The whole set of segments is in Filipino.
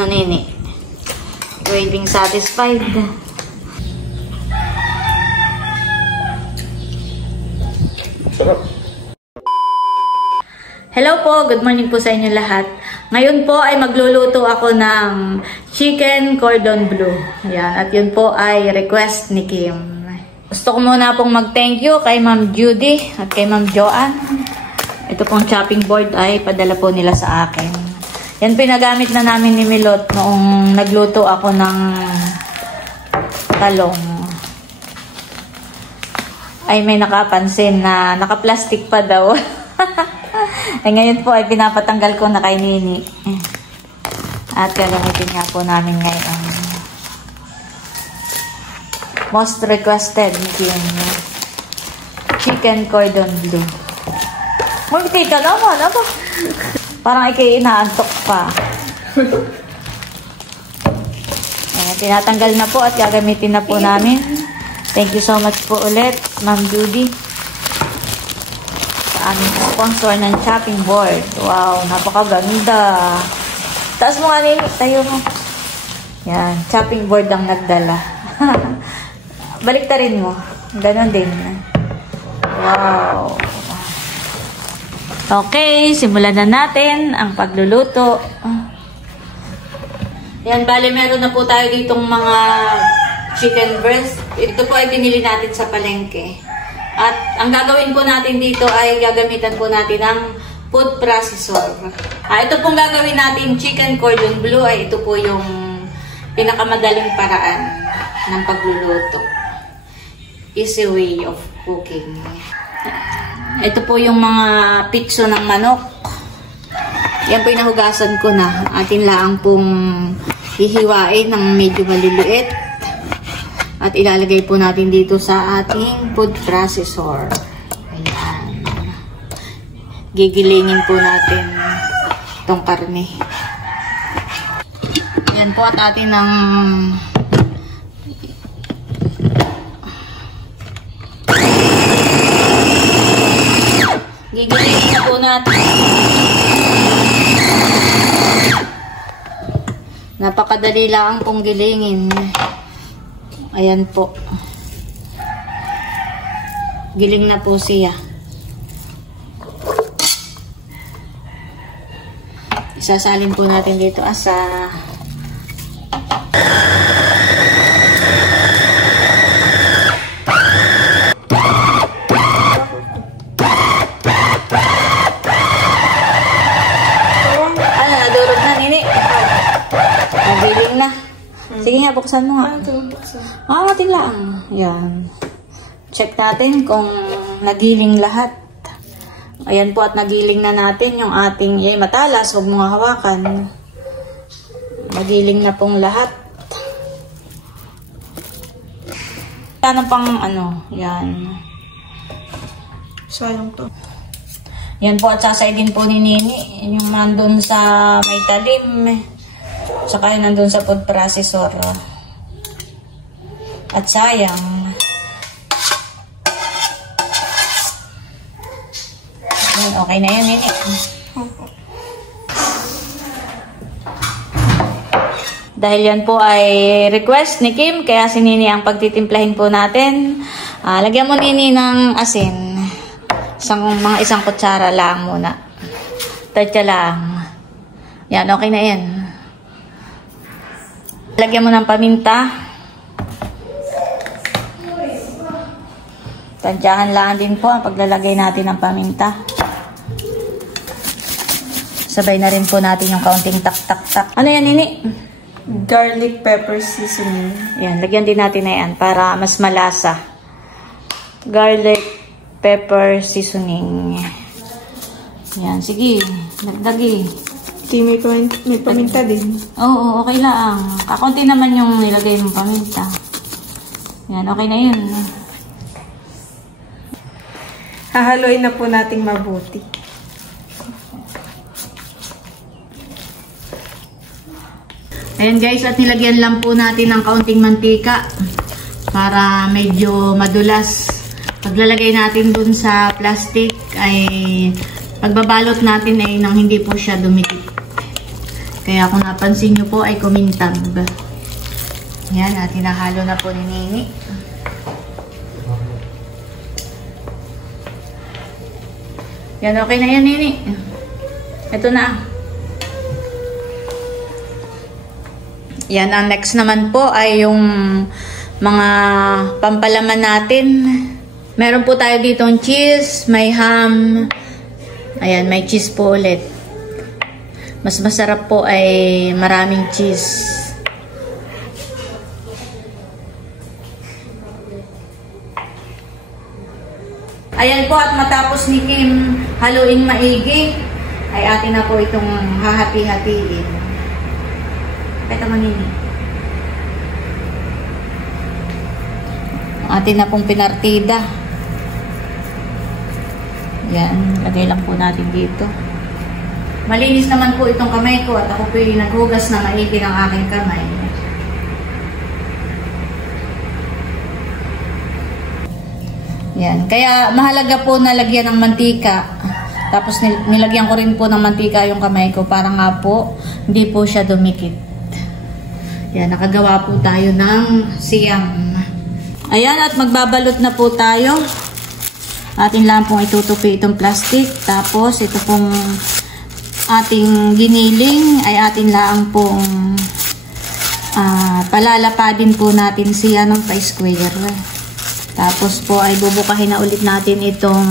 ano, Nini? Craving satisfied. Hello po, good morning po sa inyo lahat. Ngayon po ay magluluto ako ng chicken cordon bleu. Ayan, at yun po ay request ni Kim. Gusto ko muna pong mag-thank you kay Ma'am Judy at kay Ma'am Joanne. Ito pong chopping board ay padala po nila sa akin. Yan pinagamit na namin ni Milot noong nagluto ako ng talong. Ay may nakapansin na naka-plastic pa daw. Ay ngayon po ay pinapatanggal ko na kay Nini. At gagamitin nga po namin ngayon. Most requested ni Kim. Chicken cordon bleu. Magtita naman, ano? Parang ikay inaantok pa. Ayan, tinatanggal na po at gagamitin na po namin. Thank you so much po ulit, Ma'am Judy. Sa aming sponsor ng chopping board. Wow, napakaganda. Taas mo nga, Nini. Tayo mo. Yan, chopping board ang nagdala. Baliktarin mo. Ganon din. Wow. Okay, simulan na natin ang pagluluto. Yan, bale meron na po tayo ditong mga chicken breast. Ito po ay binili natin sa palengke. At ang gagawin po natin dito ay gagamitan po natin ng food processor. Ito pong gagawin natin chicken cordon bleu ay ito po yung pinakamadaling paraan ng pagluluto. Easy way of cooking. Ito po yung mga pitso ng manok. Yan po yung nahugasan ko na. Atin lang pong hihiwain ng medyo maliliit. At ilalagay po natin dito sa ating food processor. Ayan. Gigilingin po natin itong karne. Ayan po at atin ang gigilingin na po natin. Napakadali lang pong gilingin. Ayan po. Giling na po siya. Isasalin po natin dito sa giling na. Sige nga, buksan mo nga. Ating lang. Yan. Check natin kung nagiling lahat. Ayan po at nagiling na natin yung ating matalas. Huwag mo hawakan. Nagiling na pong lahat. Yan pang ano. Yan. Sayang to. Yan po at sasaydin po ni Nini. Yung nandun sa may talim. Saka yun nandun sa food processor. At sayang. Yan, okay na yun, Nini. Dahil yan po ay request ni Kim, kaya si Nini ang pagtitimplahin po natin. Lagyan mo, Nini, ng asin. Mga isang kutsara lang muna. Tatya lang. Yan, okay na yan. Lagyan mo ng paminta. Tadyahan lang din po ang paglalagay natin ng paminta. Sabay na rin po natin yung kaunting tak-tak-tak. Ano yan, Nini? Garlic pepper seasoning. Yan, lagyan din natin na yan para mas malasa. Garlic pepper seasoning. Yan, sige. Nagdagi. May paminta din. Oo, okay lang. Kakunti naman yung nilagay ng paminta. Yan, okay na yun. Hahaloy na po nating mabuti. Ayan guys, at nilagyan lang po natin ng kaunting mantika para medyo madulas. Paglalagay natin dun sa plastic ay pagbabalot natin ay nang hindi po siya dumikit. Kaya kung napansin nyo po ay kumintab. Yan, tinahalo na po ni Nini. Yan, okay na yan, Nini. Ito na. Yan, ang next naman po ay yung mga pampalaman natin. Meron po tayo dito ng cheese, may ham. Ayan, may cheese po ulit. Mas masarap po ay maraming cheese. Ayan po, at matapos ni Kim haluin maigi, ay atin na po itong hahati-hatiin. Ito manini. Atin na pong pinartida. Yan, lagay lang po natin dito. Malinis naman po itong kamay ko at ako po yung naghugas na maigi ng aking kamay. Yan. Kaya mahalaga po na lagyan ng mantika. Tapos nilagyan ko rin po ng mantika yung kamay ko para nga po hindi po siya dumikit. Yan, nakagawa po tayo ng siyam. Ayan, at magbabalot na po tayo. Atin lang pong itutupi itong plastic. Tapos ito pong ating giniling ay atin lang pong palalapadin po natin siya ng pa-square. Tapos po ay bubukahin na ulit natin itong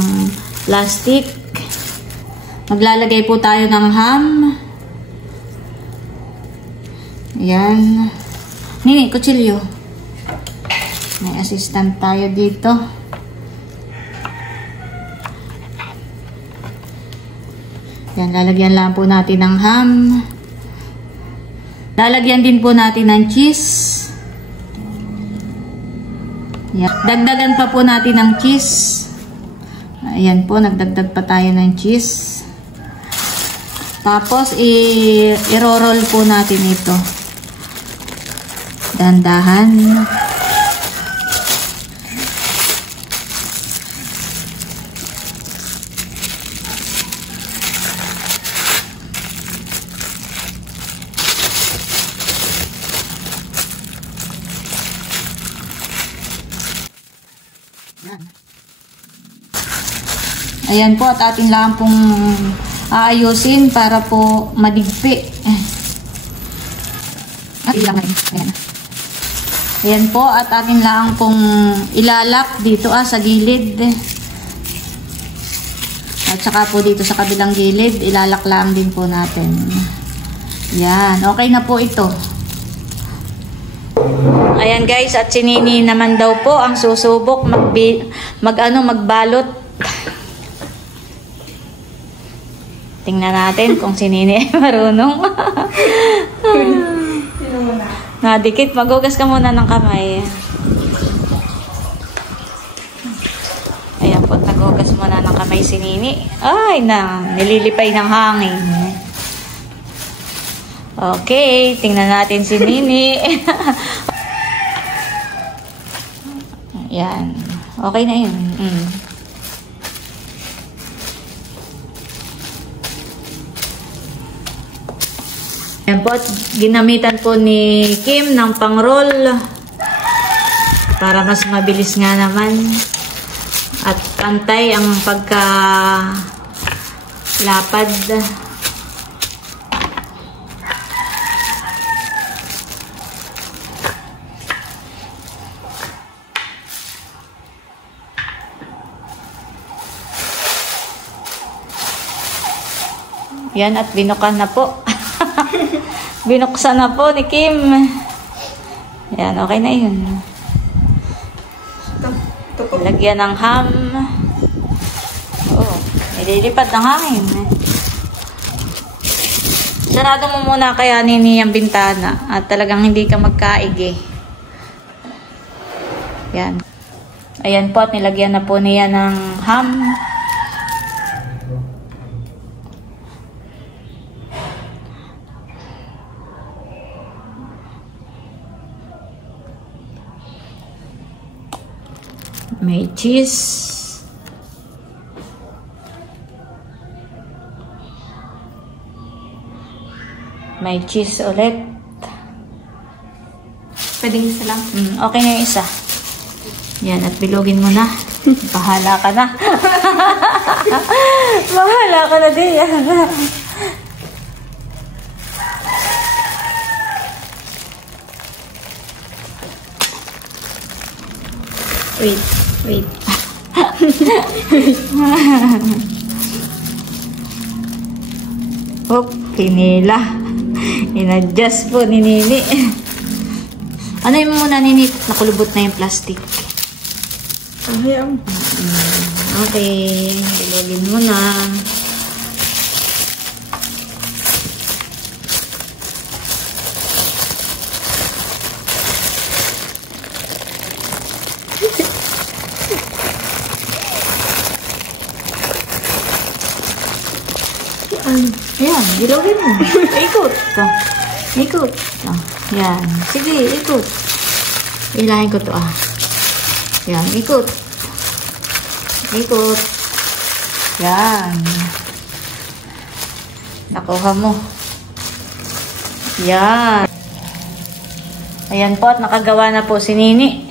plastic. Maglalagay po tayo ng ham. Ayan. Nini, kutsilyo. May assistant tayo dito. Ayan, lalagyan lang po natin ng ham. Lalagyan din po natin ng cheese. Yan. Dagdagan pa po natin ng cheese. Ayan po, nagdagdag pa tayo ng cheese. Tapos, i-roll po natin ito. Dahan-dahan. Ayan po, at atin lang pong aayusin para po madigpi. Ayan po, at atin lang pong ilalak dito sa gilid. At saka po dito sa kabilang gilid, ilalak lang din po natin. Yan, okay na po ito. Ayan guys, at si Nini naman daw po ang susubok magbalot. Tingnan natin kung si Nini ay marunong. Nadikit, magugas ka muna ng kamay. Ayan po, nagugas muna ng kamay si Nini. Ay, nililipay ng hangin. Okay, tingnan natin si Nini. Yan. Okay na yun. Yan po, ginamitan po ni Kim ng pang-roll para mas mabilis nga naman at pantay ang pagka-lapad. Yan, at binukan na po. Binuksan na po ni Kim. Yan, okay na yun. Lagyan ng ham. Oh, nililipad ng hangin. Sarado mo muna kaya Nini ang bintana at talagang hindi ka magkaig eh. Yan. Ayan po, at nilagyan na po niya ng ham. May cheese. May cheese ulit. Pwedeng isa lang. Okay na yung isa. Yan, at bilogin mo na. Bahala ka na. Bahala ka na din. Wait. Hop, pinila. In-adjust po ni Nini. Ano yung muna, Nini? Nakulubot na yung plastic. Ayan. Okay, bilogin mo na. Ayan, bilogin mo. Ikot. Ikot. Yan. Sige, ikot. Ilahin ko to Yan, ikot. Ikot. Yan. Nakuha mo. Yan. Ayan po at nakagawa na po si Nini.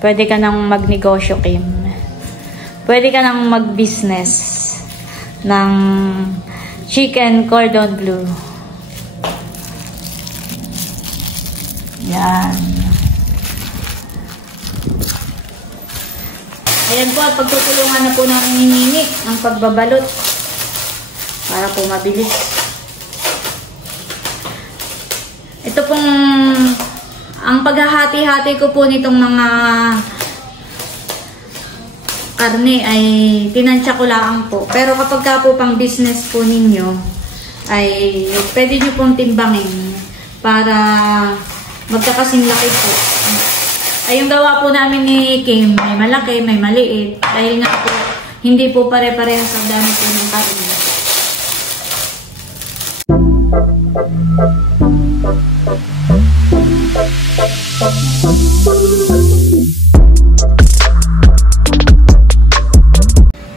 Pwede ka nang magnegosyo, Kim. Pwede ka nang mag-business ng chicken cordon bleu. Yan. Ayan po at pagtutulungan na po namin ni Nini ang pagbabalot para po mabilis. Ito pong ang paghahati-hati ko po nitong mga karne ay tinansya ko lang po. Pero kapag ka po pang business po ninyo ay pwede nyo pong timbangin para magkakasing laki po. Ay yung gawa po namin ni Kim, may malaki, may maliit. Dahil nga po, hindi po pare-parehas ang dami po ng karne.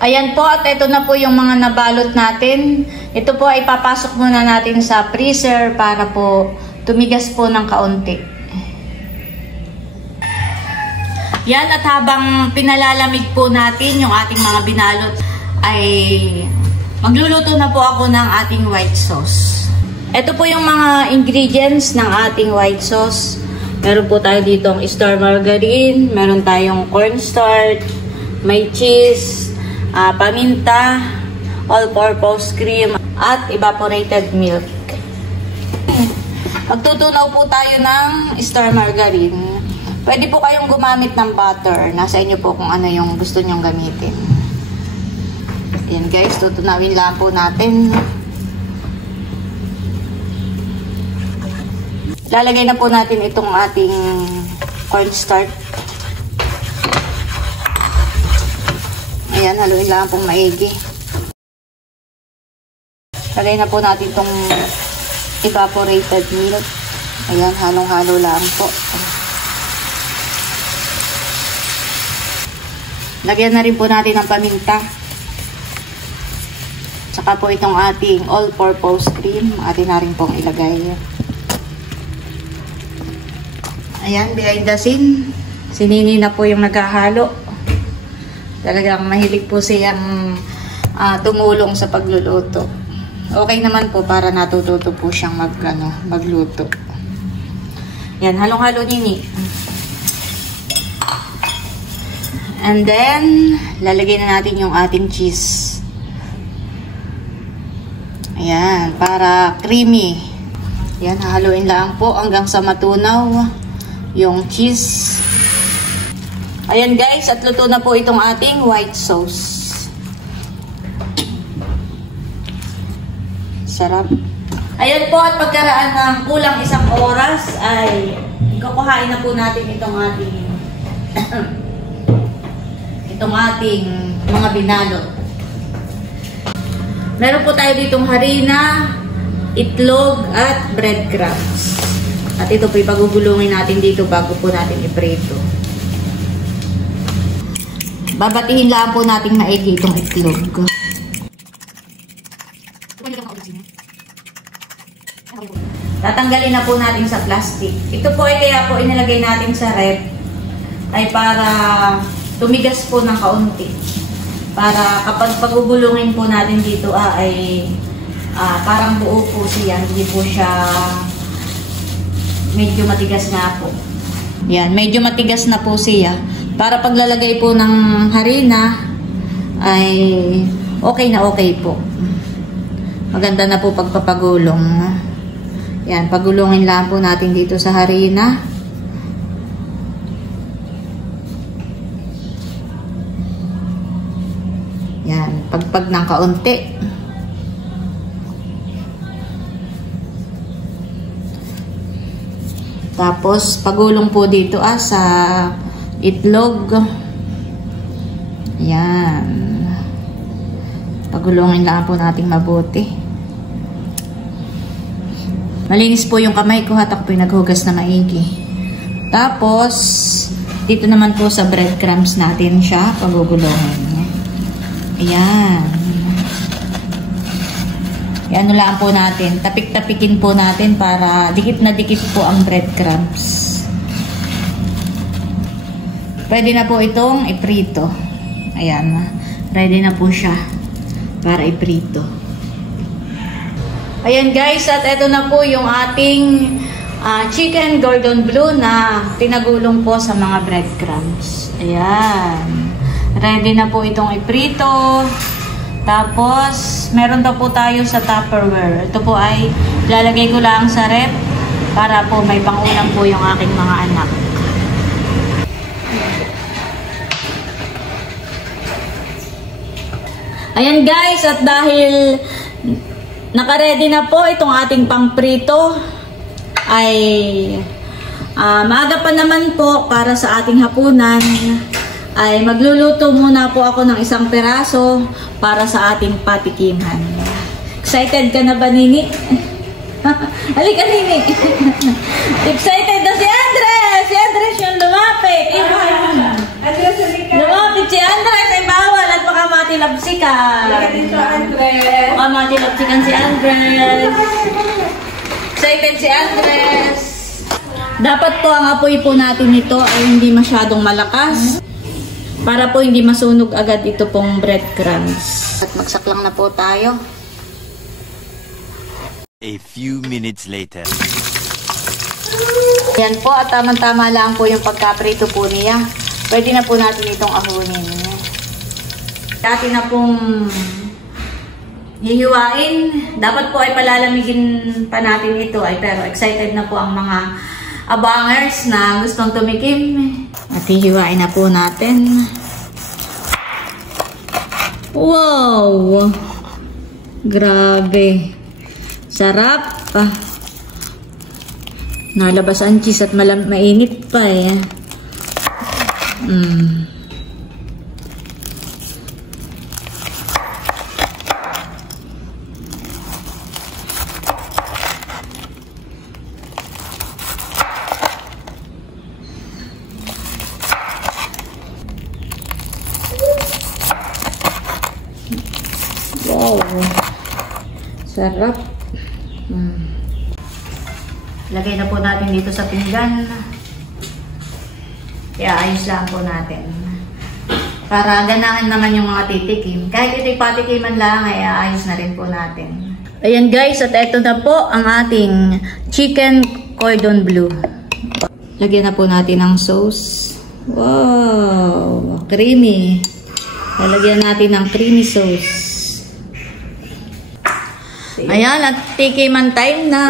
Ayan po at ito na po yung mga nabalot natin. Ito po ay papasok muna natin sa freezer para po tumigas po ng kaunti. Yan at habang pinalalamig po natin yung ating mga binalot ay magluluto na po ako ng ating white sauce. Ito po yung mga ingredients ng ating white sauce. Meron po tayo ditong star margarine, meron tayong cornstarch, may cheese, paminta, all-purpose cream, at evaporated milk. Magtutunaw po tayo ng star margarine. Pwede po kayong gumamit ng butter. Nasa inyo po kung ano yung gusto nyong gamitin. Ayan guys, tutunawin lang po natin. Lalagay na po natin itong ating cornstarch. Ayan, haluin lang pong maigi. Lagay na po natin itong evaporated milk. Ayan, halong-halo lang po. Lagyan na rin po natin ng paminta. Tsaka po itong ating all-purpose cream. Atin na rin pong ilagay. Ayan, behind the scene. Si Nini na po yung naghahalo. Talagang mahilig po siyang tumulong sa pagluluto. Okay naman po para natututo po siyang magluto. Yan, halong-halo Nini. And then, lalagay na natin yung ating cheese. Ayan, para creamy. Ayan, hahaluin lang po hanggang sa matunaw yung cheese. Ayan guys, at luto na po itong ating white sauce. Sarap. Ayan po, at pagkaraan ng kulang isang oras ay kukuhain na po natin itong ating mga binalot. Meron po tayo ditong harina, itlog, at breadcrumbs. At ito po ipagugulungin natin dito bago po natin iprito. Babatihin lang po natin maigi itong itlog. tatanggalin na po natin sa plastic. Ito po ay kaya po inilagay natin sa ref ay para tumigas po ng kaunti. Para kapag pagugulungin po natin dito ay parang buo po siya, hindi po siya medyo matigas na po. Yan, medyo matigas na po siya. Para paglalagay po ng harina ay okay na okay po. Maganda na po pagpapagulong. Yan, pagulungin lang po natin dito sa harina. Yan, pagpag ng kaunti. Tapos, pagulong po dito sa itlog. Yan. Pagulungin lang po nating mabuti. Malinis po yung kamay ko at ako pinaghugas na maigi. Tapos, dito naman po sa breadcrumbs natin siya pagugulungin. Ayan. Ano lang po natin. Tapik-tapikin po natin para dikit na dikit po ang breadcrumbs. Pwede na po itong iprito. Ayan. Ready na po siya para iprito. Ayan guys, at ito na po yung ating chicken Gordon Bleu na pinagulong po sa mga breadcrumbs. Ayan. Ready na po itong iprito. Tapos, meron daw po tayo sa Tupperware. Ito po ay lalagay ko lang sa ref para po may pangulam po yung aking mga anak. Ayan guys, at dahil naka-ready na po itong ating pangprito, ay maaga pa naman po para sa ating hapunan. Ay magluluto muna po ako ng isang peraso para sa ating patikiman. Excited ka na ba, Nini? Halika, Nini. Excited na si Andres! Si Andres yung lumapit. Lumapit si Andres ay bawal at baka matilapsikan. Baka matilapsikan si Andres. Excited si Andres. Dapat po ang apoy po natin nito ay hindi masyadong malakas. Para po hindi masunog agad ito pong breadcrumbs. At magsaklang na po tayo. A few minutes later. Yan po at tamang-tama lang po yung pagkaprito po niya. Pwede na po natin itong ahunin. Dati na pong hihiwain. Dapat po ay palalamigin pa natin ito. Pero excited na po ang mga abangers na gustong tumikim. At hihiwain na po natin. Wow! Grabe. Sarap. Nalabas ang cheese at mainit pa eh. Wow. Sarap. Lagay na po natin dito sa pinggan. Kaya ayos lang po natin. Para ganahan naman yung mga titikim. Kahit ito'y patikiman lang, ay ayos na rin po natin. Ayan guys, at ito na po ang ating chicken Gordon Bleu. Lagyan na po natin ng sauce. Wow! Creamy. Lalagyan natin ng creamy sauce. Ayan, at tikiman time na.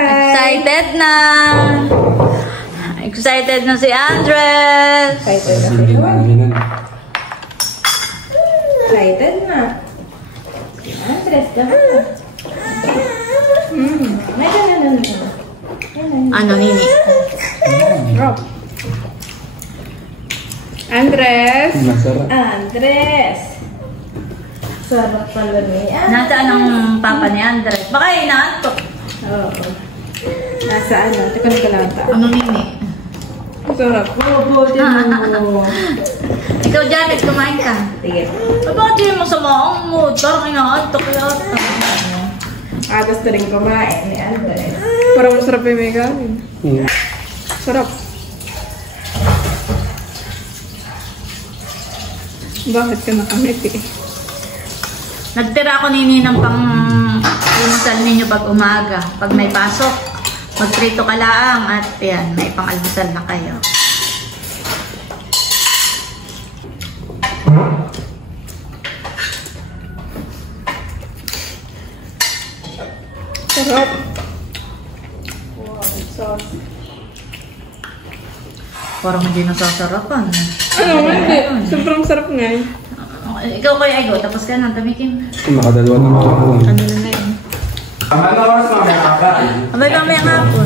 Excited na. Excited na si Andres. Excited na. Andres, dapat. May ganun. Ano, Nini? Andres. Andres. Sarap pala niya. Nasaan ang papa ni Andres? Baka inaantok. Oo. Nasa ano? Teka lang ta. Ano, Nini? Sarap. Bubutin mo. Ikaw, Janet, kumain ka. Sige. Bakit yun mo sa maong mood? Parang inaantok yata. Gusto rin kumain ni Andres. parang masarap yung may kanin. Sarap. Bakit ka nakangiti? Nagtira ako nini ng pang almusal ninyo pag umaga. Pag may pasok, magprito ka lang at yan, may pang almusal na kayo. Sarap. Wow, sauce. Parang hindi nasasarapan. Ano, hindi. Sobrang sarap nga eh. Ikaw kayo, Aigo, tapos ka na, tamikin. Makadalawa na ako. Kanina na yun. Abay mamaya nga po.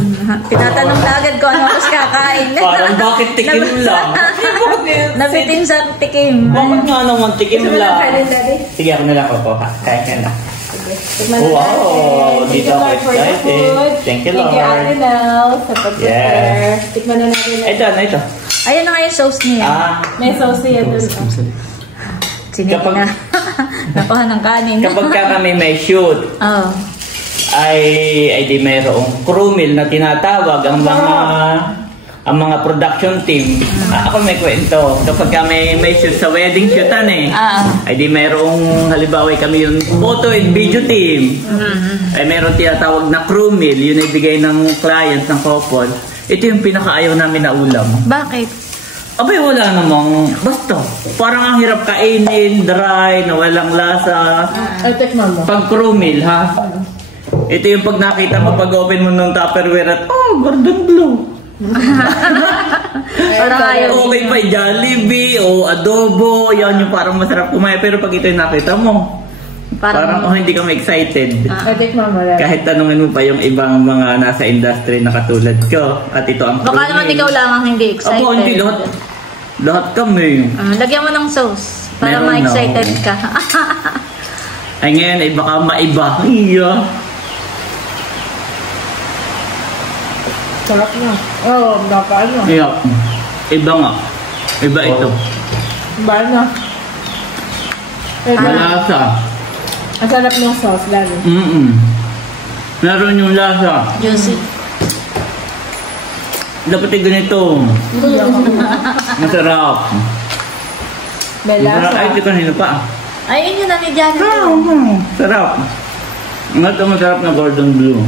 Tinatanong na agad ko ano mas kakain. Parang bakit tikim lang? Nabitin sa tikim. Bakit nga naman tikim lang? Sige, ako na lang kukuha. Kaya ka na. Wow! Dito ako excited. Thank you, Lord. Thank you, Ate Nel, sa pag-prepare. Tikman na natin. Ito. Ayun na nga yung sauce niya. May sauce yan doon. Sinili na. Nakuha ng kanin. Kapag kami may shoot, Oo. ay di mayroong crew meal na tinatawag ang mga production team. Ako may kwento. Kapag kami may shoot sa wedding shootan ay di mayroong halimbawa kami yung photo and video team. Ay mayroong tinatawag na crew meal. Yun ay bigay ng client ng couple. Ito yung pinakaayaw namin na ulam. Bakit? Abay, wala namang basta. Parang ang hirap kainin, dry, na walang lasa. Tikman mo. Pag crew meal, ha? Ito yung pag nakita mo, pag open mo ng Tupperware at, Gordon Blue. Parang ayaw. Okay pa, Jollibee o adobo, yan yung parang masarap kumain. Pero pag ito yung nakita mo, parang hindi kami excited. Tikman mo lang. Kahit tanungin mo pa yung ibang mga nasa industry na katulad ko. At ito ang Baka naman ikaw lang ang hindi excited. Ako, hindi lahat. Lahat kami. Lagyan mo ng sauce para Meron ma-excited na. ka. Ay ngayon ay baka maiba. Iya. Sarap na. Oo, baka ano. Iya. Iba nga. Iba ito. Ba na. Malasa. Ang sarap ng sauce lalo. Meron yung lasa. Juicy. Dapat yung ganito. Masarap. May Masarap. Ay, lasa. ito kanina pa. Ayun yun na ni Janet. Sarap. Ito masarap na Gordon Blue.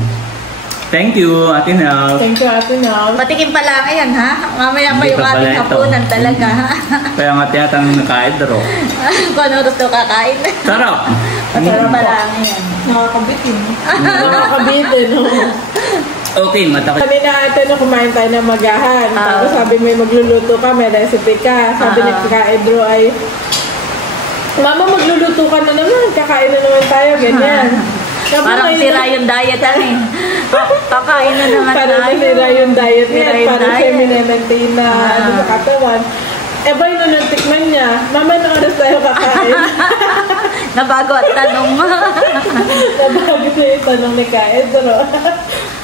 Thank you, Ate Nel. Thank you, Ate Nel. Patikim pa lang yan, ha? Mamaya pa Hindi yung pa pala ating ito. hapunan talaga, ha? Kaya nga tinatanong na kaedro. Kung ano gusto kakain. Sarap. Patikim pa lang yan. Nakakabitin. Nakakabitin, no? Okay, matakot. Sabi na ate na kumain tayo ng magahan. Tapos sabi may magluluto ka, may recipe ka. Sabi ni Kaedro ay, Mama, magluluto ka na naman. Kakain na naman tayo, ganyan. Parang sira yung diet, eh. Kakain na naman Parang tayo. sira yung diet Sira niya. yung Parang siya diet. minamaintain na ano, sa katawan. Eh ba yun nung tikman niya, Mama, nung oras tayo kakain? Nabago at tanong. Nabago na yung tanong ni Kaedro.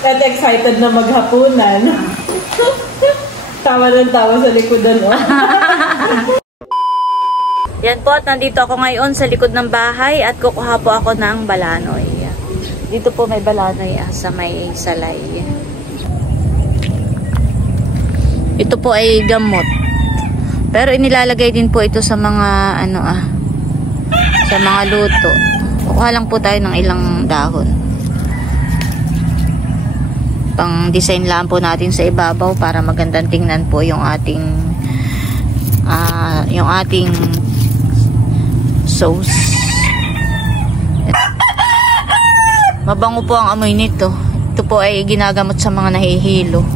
At excited na maghapunan. Tawa ng tawa sa likodan, oh. Yan po, at nandito ako ngayon sa likod ng bahay at kukuha po ako ng balanoy. Dito po may balanoy sa may salay. Ito po ay gamot. Pero inilalagay din po ito sa mga sa mga luto. Kukuha lang po tayo ng ilang dahon. Pang design lang po natin sa ibabaw para magandang tingnan po yung ating sauce. Mabango po ang amoy nito. Ito po ay ginagamot sa mga nahihilo.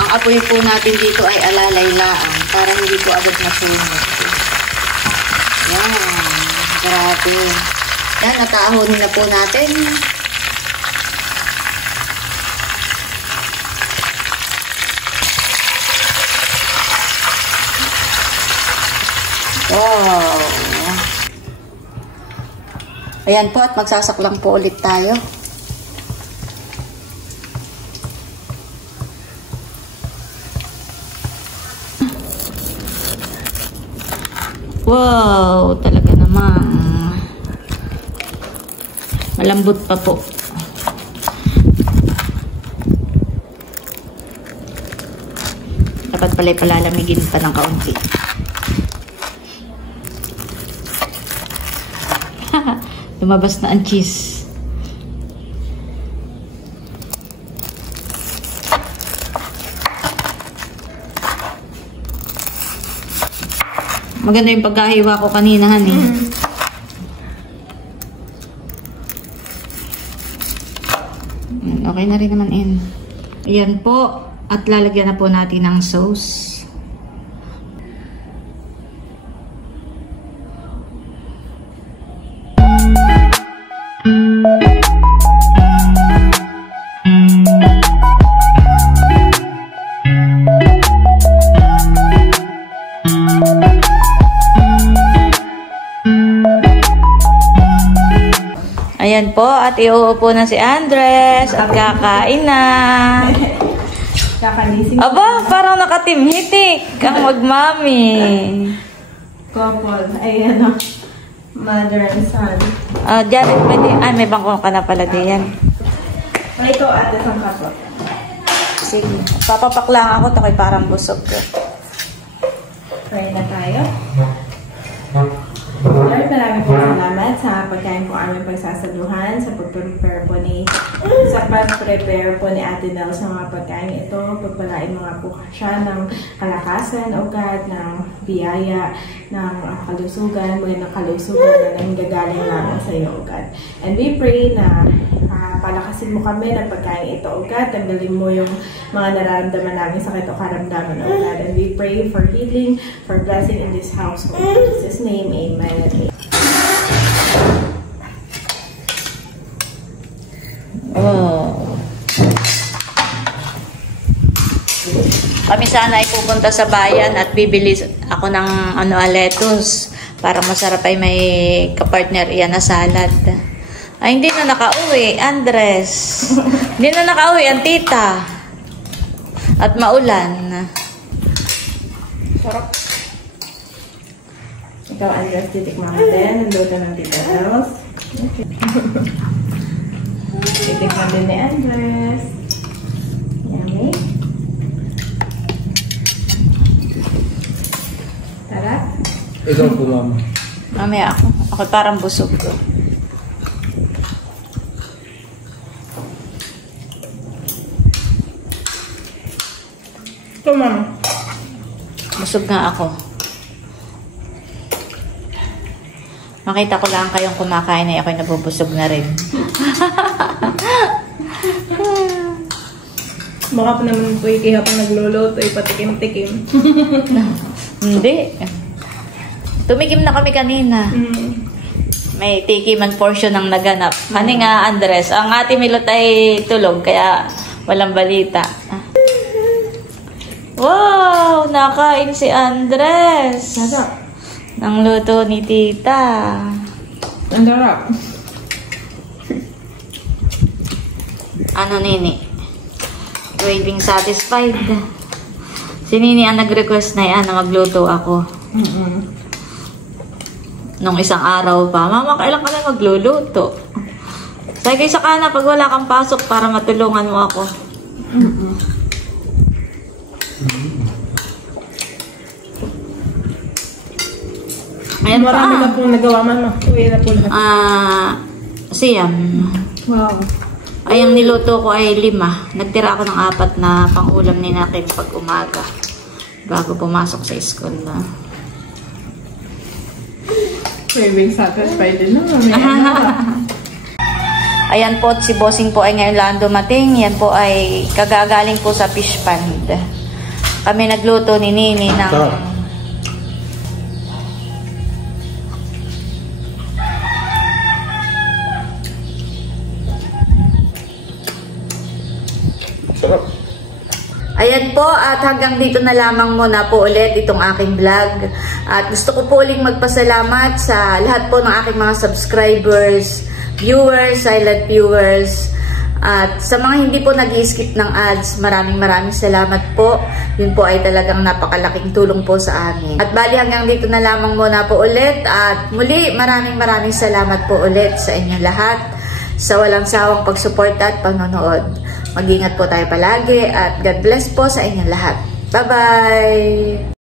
Ang apoy po natin dito ay alalay lang para hindi po agad masunog. Yan. Grabe. Yan, natahonin na po natin. Wow. Ayan po, at magsasaklang po ulit tayo. Wow, talaga naman. Malambot pa po. Dapat pala palalamigin pa ng kaunti. Lumabas na ang cheese. Maganda yung pagkahiwa ko kanina, honey. Okay na rin naman in. Ayan po. At lalagyan na po natin ng sauce. Ayan po, at iuupo na si Andres at kakain na. Kakanising. Aba, parang nakatimhitik ang magmami. Couple. Ay, ano. Mother and son. Diyan, pwede. Ay, may bangkong ka na pala diyan. Ay, ikaw ate sa couple. Sige. Papapak lang ako. Tako'y parang busog ko. Pray na tayo. Lord, maraming po salamat sa pagkain po aming pagsasaluhan, sa pag-prepare po ni Ate Nel sa mga pagkain ito. Pagpalain mo nga po siya ng kalakasan, o God, ng biyaya, ng kalusugan, magandang kalusugan na nanggagaling namin sa iyo, o God. And we pray na palakasin mo kami ng pagkain ito, o God. Tanggalin mo yung mga nararamdaman namin sakit o karamdaman, o God. And we pray for healing, for blessing in this household. In Jesus' name, amen. Oh. Kami sana ay pupunta sa bayan at bibili ako ng lettuce para masarap ay may kapartner iyan na salad. Ay, hindi na nakauwi, Andres. Hindi na nakauwi ang tita. At maulan. Sarap. Ikaw, Andres, titikman natin. Nandito ng tita Nels. Titikman din ni Andres. Yummy. Tara. Ikaw po, mama. Mamaya ako. Ako parang busog ko. Ito, mama. Busog nga ako. Makita ko lang kayong kumakain ay ako'y nabubusog na rin. Baka pa naman po ikihapang nagluluto ay patikim-tikim. Hindi. Tumikim na kami kanina. May tikiman portion ng naganap. Hani nga, Andres, ang ate Milot ay tulog, kaya walang balita. Wow! Nakain si Andres. Sarap. Ng luto ni tita. Ang sarap. Ano, Nini? Craving satisfied. Si Nini ang nag-request na yan na magluto ako. Nung isang araw pa, Mama, kailan ka na magluluto? Sabi sa kana, pag wala kang pasok para matulungan mo ako. Ayan pa. Marami na pong nagawa, mama. Uwi na po lahat. Siyam. Wow. Ay, ang niluto ko ay 5. Nagtira ako ng 4 na pang-ulam ni Nakin pag umaga. Bago pumasok sa school na. Craving satisfied din na, mami. Ayan po, si Bossing po ay ngayon lang dumating. Yan po ay kagagaling po sa fish pond. Kami nagluto ni Nini ng... Ayan po, at hanggang dito na lamang muna po ulit itong aking vlog. At gusto ko po uling magpasalamat sa lahat po ng aking mga subscribers, viewers, silent viewers. At sa mga hindi po nag-i-skip ng ads, maraming salamat po. Yun po ay talagang napakalaking tulong po sa amin. At bali hanggang dito na lamang muna po ulit. At muli, maraming salamat po ulit sa inyong lahat. sa walang sawang pagsuporta at panonood. Mag-ingat po tayo palagi at God bless po sa inyong lahat. Bye-bye!